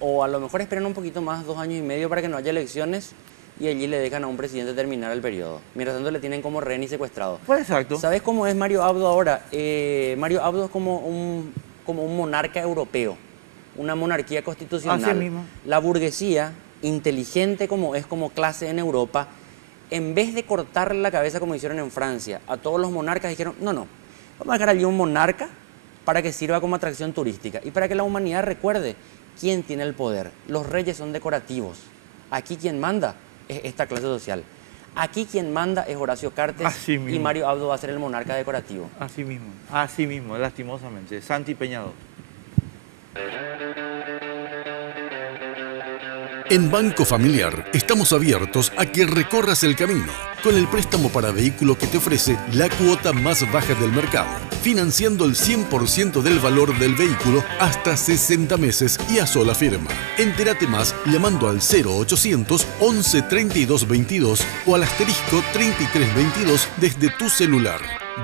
O a lo mejor esperan un poquito más, 2 años y medio, para que no haya elecciones y allí le dejan a un presidente terminar el periodo. Mientras tanto le tienen como rehén y secuestrado. Pues exacto. ¿Sabes cómo es Mario Abdo ahora? Mario Abdo es como un monarca europeo, una monarquía constitucional. Así mismo. La burguesía, inteligente como es como clase en Europa, en vez de cortarle la cabeza como hicieron en Francia a todos los monarcas, dijeron, no, vamos a dejar allí un monarca para que sirva como atracción turística y para que la humanidad recuerde quién tiene el poder. Los reyes son decorativos. Aquí quien manda es esta clase social. Aquí quien manda es Horacio Cartes y Mario Abdo va a ser el monarca decorativo. Así mismo, lastimosamente. Santi Peñado. En Banco Familiar estamos abiertos a que recorras el camino con el préstamo para vehículo que te ofrece la cuota más baja del mercado, financiando el 100% del valor del vehículo hasta 60 meses y a sola firma. Entérate más llamando al 0800 11 32 22 o al asterisco 33 22 desde tu celular.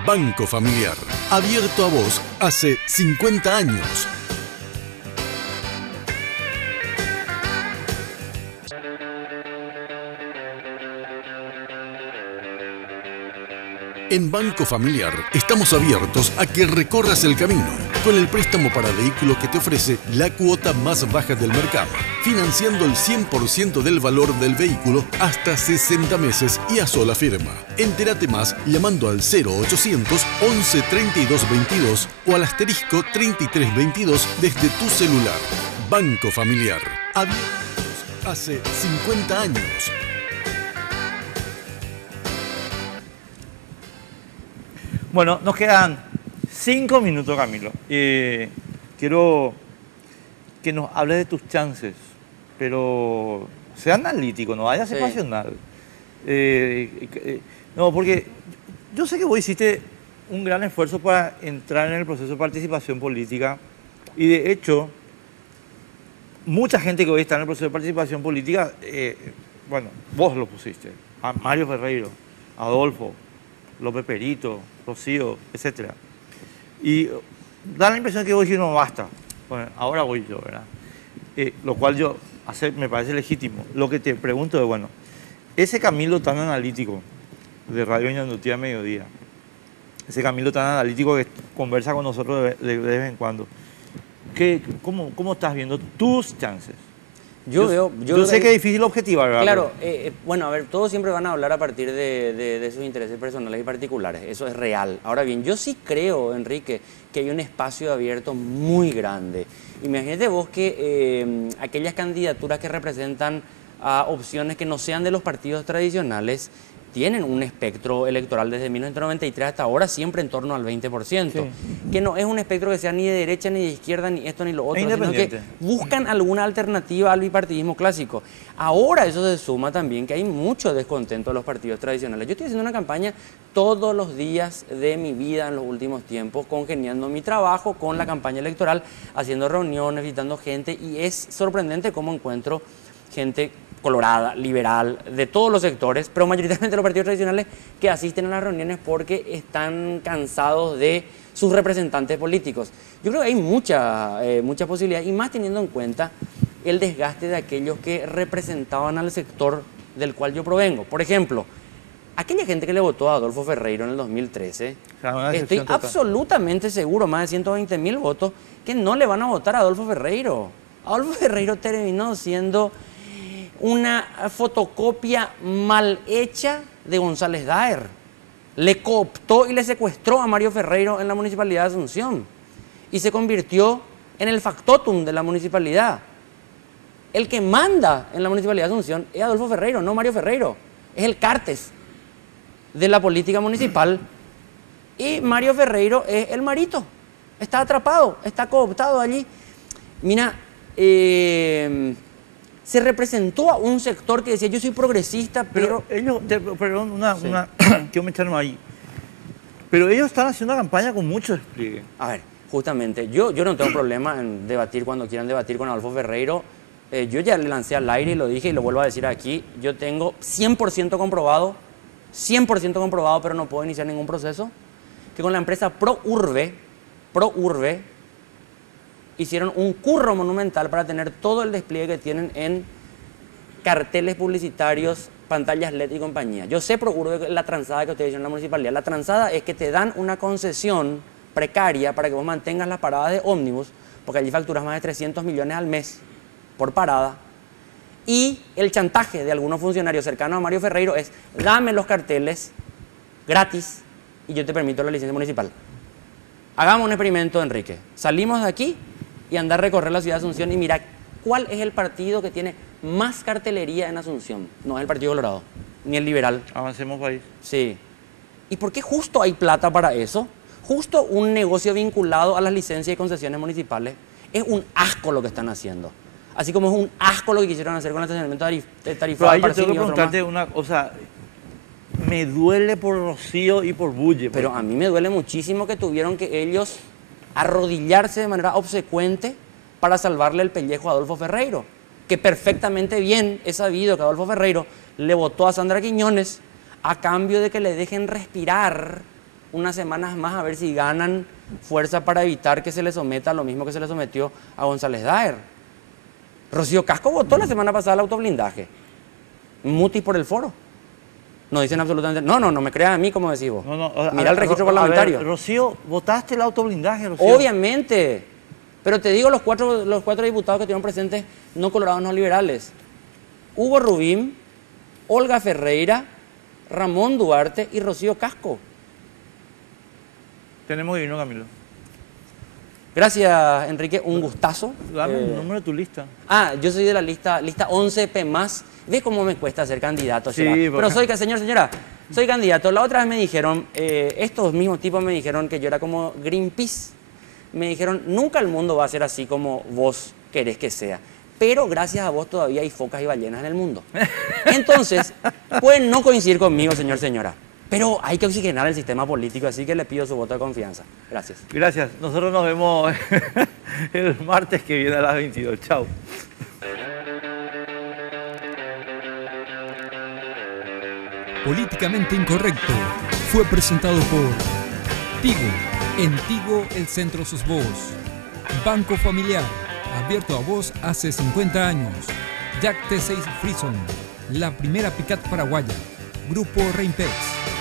Banco Familiar, abierto a vos hace 50 años. En Banco Familiar estamos abiertos a que recorras el camino con el préstamo para vehículo que te ofrece la cuota más baja del mercado, financiando el 100% del valor del vehículo hasta 60 meses y a sola firma. Entérate más llamando al 0800 11 32 22 o al asterisco 33 22 desde tu celular. Banco Familiar, abiertos hace 50 años. Bueno, nos quedan 5 minutos, Camilo. Quiero que nos hables de tus chances, pero sea analítico, no vayas a ser pasional. No, porque yo sé que vos hiciste un gran esfuerzo para entrar en el proceso de participación política y de hecho, mucha gente que hoy está en el proceso de participación política, bueno, vos lo pusiste, a Mario Ferreiro, Adolfo, López Perito, Rocío, etc. Y da la impresión que vos decís, no, basta. Bueno, ahora voy yo, ¿verdad? Lo cual me parece legítimo. Lo que te pregunto es, bueno, ese Camilo tan analítico de Radio Ñandutía Mediodía, ese Camilo tan analítico que conversa con nosotros de vez en cuando, ¿cómo estás viendo tus chances? Yo sé que es difícil objetivar, ¿verdad? Claro, bueno, a ver, todos siempre van a hablar a partir de sus intereses personales y particulares, eso es real. Ahora bien, yo sí creo, Enrique, que hay un espacio abierto muy grande. Imagínate vos que aquellas candidaturas que representan a opciones que no sean de los partidos tradicionales tienen un espectro electoral desde 1993 hasta ahora siempre en torno al 20%, sí. Que no es un espectro que sea ni de derecha ni de izquierda, ni esto ni lo otro, sino que buscan alguna alternativa al bipartidismo clásico. Ahora eso se suma también que hay mucho descontento de los partidos tradicionales. Yo estoy haciendo una campaña todos los días de mi vida en los últimos tiempos, congeniando mi trabajo con la campaña electoral, haciendo reuniones, visitando gente, y es sorprendente cómo encuentro gente colorada, liberal, de todos los sectores, pero mayoritariamente los partidos tradicionales que asisten a las reuniones porque están cansados de sus representantes políticos. Yo creo que hay mucha posibilidad, y más teniendo en cuenta el desgaste de aquellos que representaban al sector del cual yo provengo. Por ejemplo, aquella gente que le votó a Adolfo Ferreiro en el 2013, estoy absolutamente seguro, más de 120.000 votos, que no le van a votar a Adolfo Ferreiro. Adolfo Ferreiro terminó siendo una fotocopia mal hecha de González Daer. Le cooptó y le secuestró a Mario Ferreiro en la Municipalidad de Asunción y se convirtió en el factotum de la municipalidad. El que manda en la Municipalidad de Asunción es Adolfo Ferreiro, no Mario Ferreiro. Es el Cartes de la política municipal, y Mario Ferreiro es el marito. Está atrapado, está cooptado allí. Mira, se representó a un sector que decía, yo soy progresista, pero ellos, perdón, quiero meterme ahí. Pero ellos están haciendo una campaña con mucho despliegue. A ver, justamente, yo no tengo problema en debatir cuando quieran debatir con Adolfo Ferreiro. Yo ya le lancé al aire y lo dije y lo vuelvo a decir aquí. Yo tengo 100% comprobado, pero no puedo iniciar ningún proceso, que con la empresa ProUrbe, hicieron un curro monumental para tener todo el despliegue que tienen en carteles publicitarios, pantallas LED y compañía. Yo sé, ProUrbe, la transada que ustedes hicieron en la municipalidad. La transada es que te dan una concesión precaria para que vos mantengas las paradas de ómnibus, porque allí facturas más de 300 millones al mes por parada. Y el chantaje de algunos funcionarios cercanos a Mario Ferreiro es, dame los carteles gratis y yo te permito la licencia municipal. Hagamos un experimento, Enrique. Salimos de aquí y andar a recorrer la ciudad de Asunción y mira cuál es el partido que tiene más cartelería en Asunción. No es el Partido Colorado, ni el Liberal. Avancemos país. Sí. ¿Y por qué justo hay plata para eso? Justo un negocio vinculado a las licencias y concesiones municipales. Es un asco lo que están haciendo. Así como es un asco lo que quisieron hacer con el estacionamiento tarifado. Pero ahí yo tengo que preguntarte una cosa. Me duele por Rocío y por Bulle. Pero a mí me duele muchísimo que tuvieron que ellos arrodillarse de manera obsecuente para salvarle el pellejo a Adolfo Ferreiro, que perfectamente bien es sabido que Adolfo Ferreiro le votó a Sandra Quiñones a cambio de que le dejen respirar unas semanas más a ver si ganan fuerza para evitar que se le someta a lo mismo que se le sometió a González Daer. Rocío Casco votó la semana pasada el autoblindaje, mutis por el foro. No dicen absolutamente, no me crean a mí como decís vos. Mira el registro parlamentario. A ver, Rocío, ¿votaste el autoblindaje, Rocío? Obviamente, pero te digo los cuatro diputados que estuvieron presentes, no colorados, no liberales. Hugo Rubín, Olga Ferreira, Ramón Duarte y Rocío Casco. Tenemos que irnos, Camilo. Gracias, Enrique, un gustazo. Dame el número de tu lista. Yo soy de la lista 11P+. ¿Ves cómo me cuesta ser candidato? Sí, pero señora, soy candidato. La otra vez me dijeron, estos mismos tipos me dijeron que yo era como Greenpeace. Me dijeron, nunca el mundo va a ser así como vos querés que sea. Pero gracias a vos todavía hay focas y ballenas en el mundo. Entonces, pueden no coincidir conmigo, señora. Pero hay que oxigenar el sistema político, así que le pido su voto de confianza. Gracias. Gracias. Nosotros nos vemos el martes que viene a las 22. Chao. Políticamente Incorrecto fue presentado por Tigo, En Tigo, el centro sos vos. Banco Familiar, abierto a vos hace 50 años. Jack T6 Frison, la primera pick-up paraguaya. Grupo Reinpex.